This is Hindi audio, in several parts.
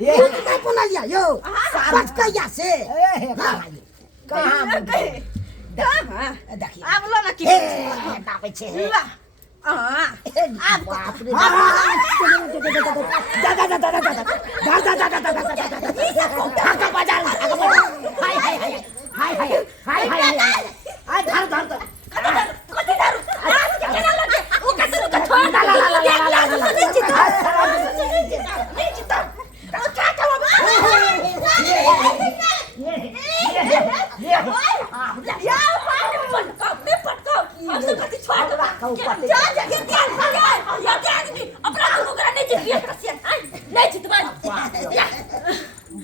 ये नहीं बोला यो बच गया से कहां देखिए आप लो ना की ना पीछे आप बाप रे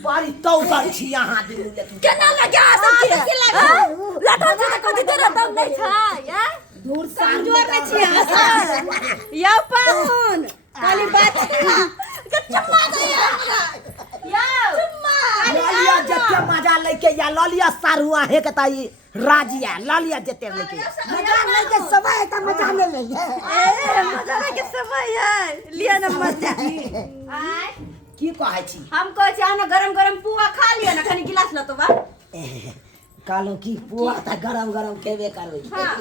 बारी तो बारी छी यहाँ दिनु लेकिन केना लगा सब के लगा लटा से कथि तेरा दम नहीं था या दूर कमजोर नहीं छी या पाहुन खाली बात के चम्मा दे या चम्मा ललिया जते मजा लेके या ललिया सारुआ है कताई राजिया ललिया जते लेके मजा लेके समय का मजा ले ले मजा के समय है लिया ना मजा आय की कहै छी हम कह छी ना गरम गरम पुआ खा लिया ना खाली गिलास ल तो बा कालो की पुआ त गरम गरम खेबे करबै हां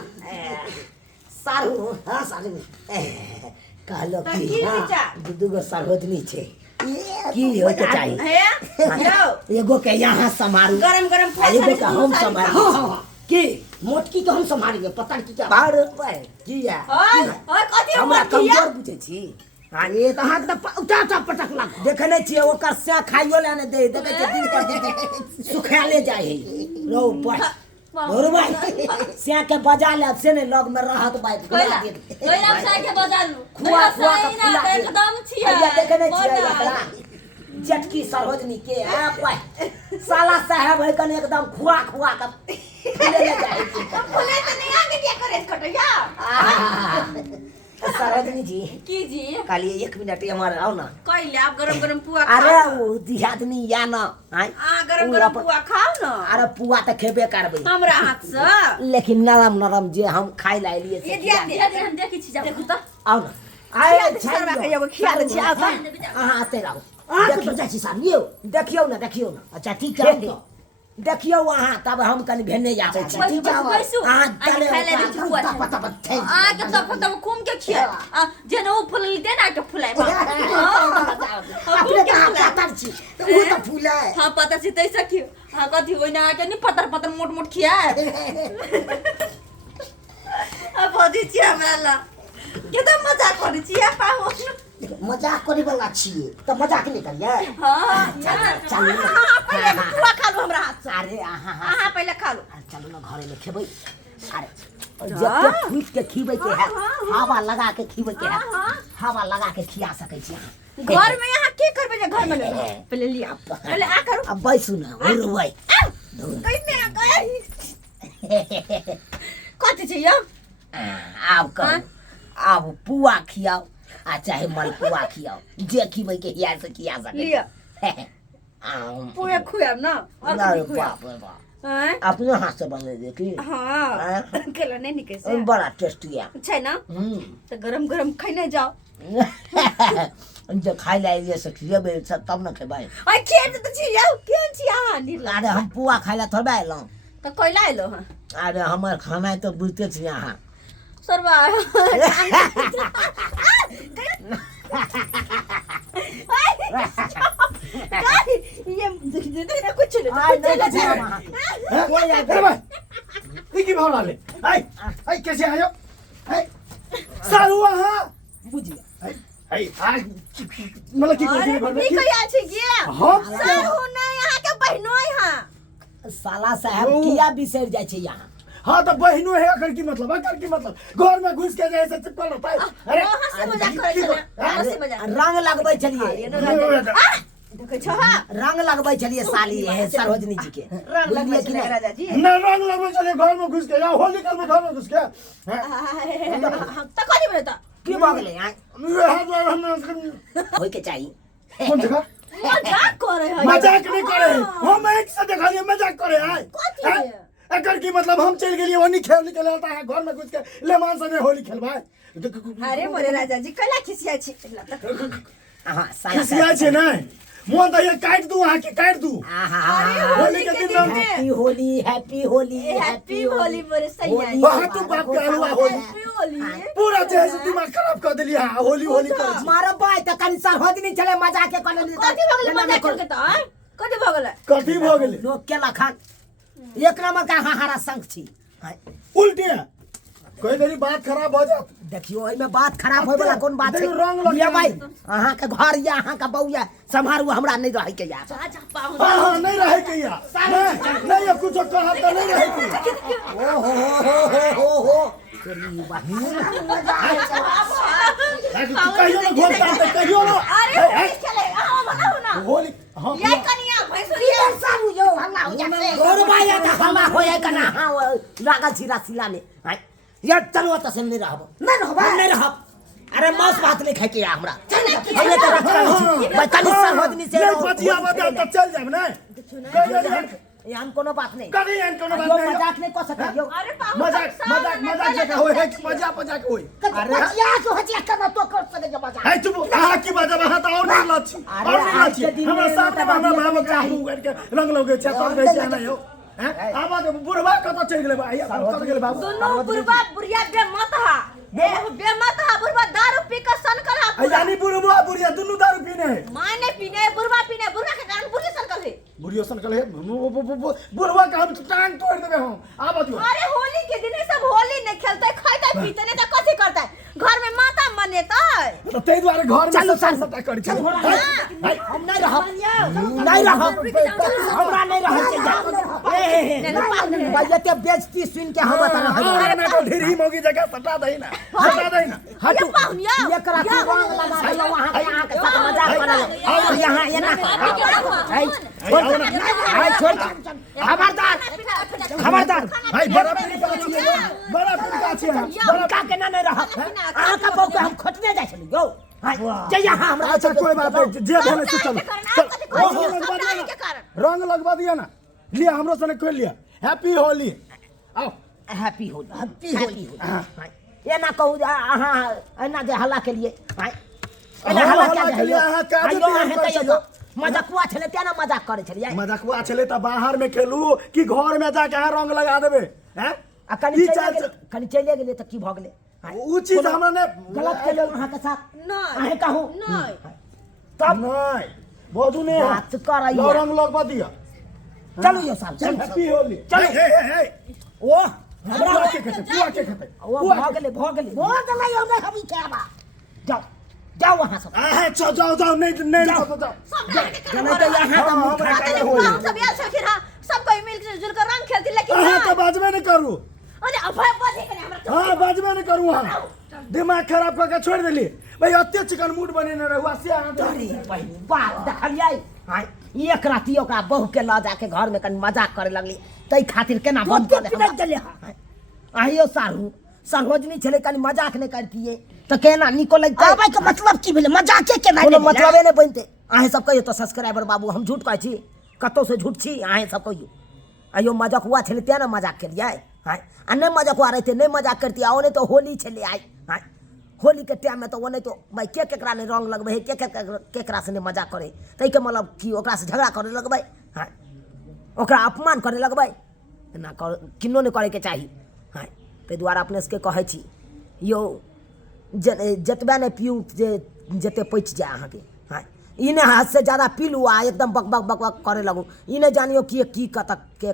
सारू हां सारू कालो की दू गो सरहोदनी छे की होय के चाहिए हे यो एगो के यहाँ संभारू गरम गरम पुआ एगो के हम संभारू की मोटकी तो हम संभालेंगे पता की क्या भाड़ पे की है ओए कथि हमरा कमजोर बुझे छी हां ये त हाथ त उठा पटक लाग देखे नै छी ओकर से खाइयो ले ने दे देखे छी दिन पर दिन सुखाले जाय है रो पर और भाई से के बजा ले से ने लग में रहत भाई कोइला कोइला से के बजा लू खुआ खुआ के फुला एकदम छिया देखे नै छी जटकी सरोजनी के है भाई साला साहब है कने एकदम खुआ खुआ के फुले ले जाय फुले तो नहीं आगे क्या करे कटैया सरोजनी जी की जी काली 1 मिनट हमारे आओ ना कइले आप गरम गरम पुआ खा अरे वो दिहादनी या ना आ गरम गरम पुआ खाओ ना अरे पुआ त खेबे करबै हमरा हाथ से लेकिन नरम नरम जे हम खाइ ला लिए से ये दे हम देखि छी जा देखु त आओ ना आए छरवा के एगो खिया ले छी आ अहाँ आते रहो देखियो चाची साहब यो देखियो ना अच्छा ठीक है देखियो वहां तब हम कनी भेने जाबै छी ठीक है हां चले पता के सब खत्म घूम के खिया जे न फुलली दे ना के फुलाय अपने कहां पता छी वो तो फूला है हां पता छी तैसा खियो हां कथि होय ना के नि पतर मोट मोट खिया अब बदी छी हमरा ला के त मजाक करै छी पाहुन मजाक करे वाला छिए त मजाक नहीं करिए हां चलो पहले पुआ खा लो हमरा हाथ से अरे आहा पहले खा लो चलो ना घरे में खेबै अरे जब फूट के खीबै के है हवा लगा के खीबै के है हवा लगा के खिया सकै छी घर में यहाँ के करबे जे घर में ले पहले लिया पहले आ करू अब बैसु ना ओरबै कइने गई कथि छै यो अब पुआ खियाओ आ चाहे मलपुआ खियाओ जे खीबै के हिया से खिया सकै लिया पुआ खुआब ना और कथि खुआब हैं अपने हाथ से बने देखी हां केला नहीं निके से बड़ा टेस्टी है छै ना तो गरम गरम खइने जाओ जो खाइ ला लिए से खिएबै तब न खेबै ओए खेत त छी जाओ केन छी आहा अरे हम पुआ खाइ ला थोड़बे एलौं तो कोइला आइलो हां अरे हमर खाना तो बुझते छी अहाँ सरवा ये देखिए कुछ नहीं की भाव लाले आई कैसे आयो सारू हां बुझिया आई आज मतलब की कोई घर में की कहिया छै गे हम सारू नहीं यहाँ के बहनोई हां साला साहब किया बिसर जाय छै यहाँ हाँ तो बहनों है अगर की मतलब घर में घुस के जैसे चिपकल होता है अरे हंसी मजाक करे छले हंसी मजाक रंग लगबै छलिए देखे छ हां रंग लगबै छलिए साली है सरोजनी जी के रंग लगबै कि नहीं राजा जी न रंग लगबै चले घर में घुस के या होली कर में घर में घुस के त कथि बने त की भ गेलै होय के चाहिए कौन जगह मजाक करे है मजाक नहीं करे हम एक से देखा मजाक करे है एकर की मतलब हम चल गेलिए ओनी खेल निकल आता है घर में घुस के लेमान सने होली खेलबाय अरे मोरे राजा जी कला खिसिया छी हां साला खिसिया छे नहीं मोन तो ये काट दूं आके काट दूं होली के दिन हम happy Holi happy Holi happy Holi मोरे सैया वहां तो बाप का हलवा होली हैप्पी होली पूरा देश दिमाग खराब कर दिलिया होली होली कर मारो बाय त कनी सरहद नहीं चले मजा के कोने कथि भ गेलै मजा के त कथि भ गेलै कथी भ गेलै लोग के लखन एक नंबर का हाहारा संग छी उल्टी है कोई मेरी बात खराब हो जात देखियो एमे बात खराब होय वाला कोन बात है देखियो रंग लग लिया भाई अहाँ के घर या अहाँ का बउया संभारू हमरा नहीं रहे के यार हां नहीं रहे के यार नहीं कुछ कहा तो नहीं रहे के ओ हो करी बात कहियो ना घोल काट कहियो ना अरे खेले आओ बनाओ ना होली हां ये कनिया भैंसुरिया सब यो हल्ला हो जाते और बाया त हल्ला होय कना हां लागल छी रासिला में यार चलो त से नहीं रहब अरे मांस भात नहीं खाए के हमरा हमने तो रख भाई कनी सरहद नहीं से नहीं पतिया बता तो चल जाब ना ये हम कोनो बात नहीं कभी एन कोनो बात नहीं मजाक नहीं कर सकत यो अरे मजाक जगह होय है मजाक होय अरे हजिया तो हजिया करना तो कर सके मजाक है चुप कहा की बात वहां तो और नहीं लच्छी और नहीं लच्छी हमरा सामने हमरा भाव का मुंह करके रंग लोगे छतर गई जाना हो हैं आवाज बुढ़वा कत चल गेले भाई कत गेले बाबू दोनों बुढ़वा बुढ़िया बे मत हा बे मत हा बुढ़वा दारू पी के सन कर हा यानी बुढ़वा बुढ़िया दोनों दारू पीने माने पीने बुढ़वा के कारण बुढ़ी सन कर है बुढ़ियो सन कल है बुढ़वा का हम टांग तोड़ देबे हम आ बतियो अरे होली के दिन सब होली नहीं खेलते खाते पीते नहीं तो कथि करते घर में माता मनेता तो तै द्वारे घर में चलो सब सब कर चल हम नहीं रहब हमरा नहीं रह के भाई ते बेइज्जती सुन के हम बता अरे मैं तो ढेरी मोगी जगह सटा दई ना हटू ये करा के रंग लगा दे वहां के यहां के साथ मजाक करल और यहां ये ना छोड़ खबरदार भाई बड़ा पीड़ी का छिए बड़ा पीड़ी का छिए बड़ा का के ना नहीं रह अहाँ का बहू के हम खोटने जाय छली यौ जे यहां हमरा अच्छा कोई बात नहीं जे भेले से चल रंग लगवा दिया ना लिया हमरो सने खोल लिया हैप्पी होली आओ हैप्पी होली ये ना कहू अहाँ एना जे हल्ला के लिए एना हल्ला के लिए अहाँ का देते मजाकुआ छले ते ना मजाक करे छलिए मजाकुआ छले त बाहर में खेलू कि घर में जाके रंग लगा देबे हैं आ कनी चले गेले त की भ गेले उ चीज हमरा ने गलत केले अहाँ के साथ नहीं अहे कहू नहीं तब नहीं बोझू ने बात कर लो रंग लगवा दिया चलो यो साहब चल हैप्पी होली चलो। हे ओ हमरा के खेते ओ भ गेले यो नहीं हम के बा जाओ वहां सब जाओ नहीं जाओ जने तो यहां का मुंह खा के हो सब यार सखी हां सब कोई मिल जुल कर रंग खेलती लेकिन अहाँ तो बाजबे नहीं करू अरे अभय बजे करे हमरा हां बाजबे नहीं करू हां दिमाग खराब करके छोड़ देली भाई अत्ते चिकन मूड बने न रहुआ से अहाँ अरे बहनी बात देखलिए हां एक राती ओकरा बहू के ला जाके घर में कनी मजाक करे लगली तई खातिर केना बंद कर दे आइयो सरहोजनी छले कनी मजाक नहीं करतिए तो केना निकल आबै के मतलब की भेले मजाके के भाई मतलब नहीं बनते आहे सब कहियो तो सब्सक्राइबर बाबू हम झूठ कहै छी कतो से झूठ छी आहे सब कहियो आइयो मजाक हुआ छले ते ना मजाक के लिए हां आ नहीं मजाक हुआ रहते नहीं मजाक करती आओ नहीं तो होली छले आई हां होली के टाइम में तो वो नहीं तो भाई के केकरा ने रंग लगबे के केकरा से नहीं मजाक करे तई के मतलब की ओकरा से झगड़ा करे लगबे हां ओकरा अपमान करे लगबे ना कर किन्नो नहीं करे के चाहिए हां ते द्वारा अपने से कहै छी यो जतबे नहीं पीऊ जे जते पच जाए अहाँ के हां इने हाथ से ज्यादा पी लू आ एकदम बक बक बक बक करे लगू इने जानियो कि की कतक के